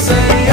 say